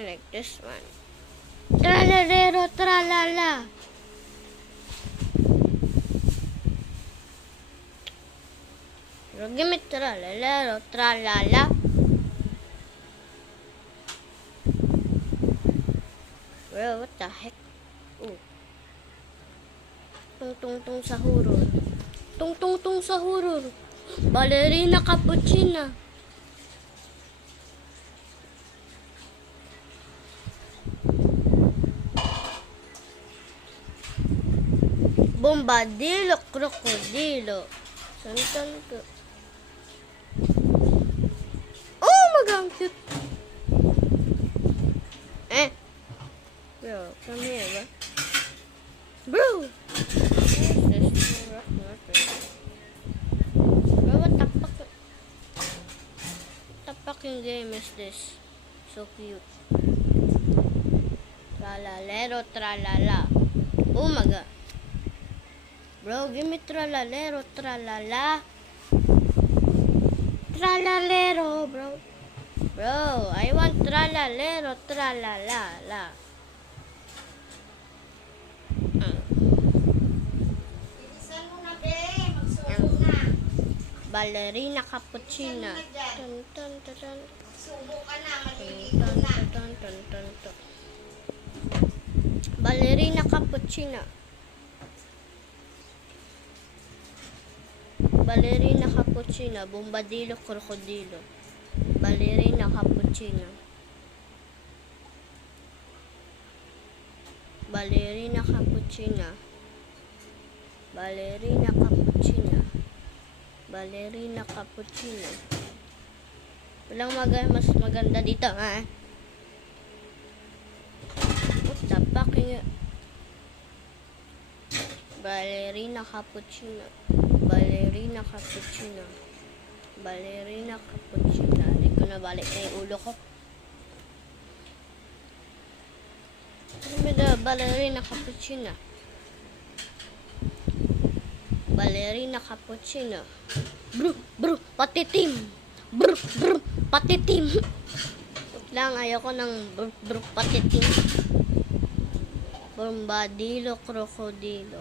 I like this one. Tralalero, tralala. Give me tralalero, tralala. Bro, what the heck? Oh. Tung-tung-tung sa huror. Tung-tung-tung sa huror. Ballerina cappuccina. Bombadilo, krokodilo. Santan ko. Oh my god, cute. Bro, come here, bro. Bro! Bro, what the fucking game is this? So cute. Tralalero, tralala. Oh my god. Bro, give me tralalero, tralala. Tralalero, bro. Bro, I want tralalero, tralala. Bilisan mo na, be. Magsubo na. Ballerina cappuccina. Tun, tun, tun, tun. Magsubo ka na. Maliligo na. Tun, tun, tun, tun. Ballerina cappuccina. Ballerina cappuccina. Bombadilo, krokodilo. Ballerina cappuccina. Ballerina cappuccina. Ballerina cappuccina. Ballerina cappuccina. Walang mas maganda dito, ha? What the fucking... Ballerina cappuccina. Ballerina cappuccina. Ballerina cappuccina. Hindi ko na balik na yung ulo ko. Ballerina cappuccina. Ballerina cappuccina. Bro, patitim. Bro, patitim. Lang, ayoko ng bro, patitim. Bombadilo, krokodilo.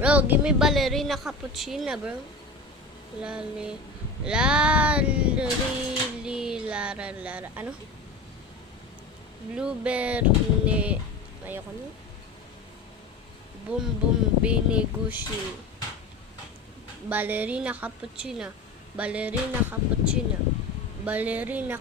Bro, give me ballerina cappuccina, bro. Lara. Ano? Blueberry. Ayoko na. Bini gushi. Ballerina cappuccina. Ballerina cappuccina. Ballerina cappuccina.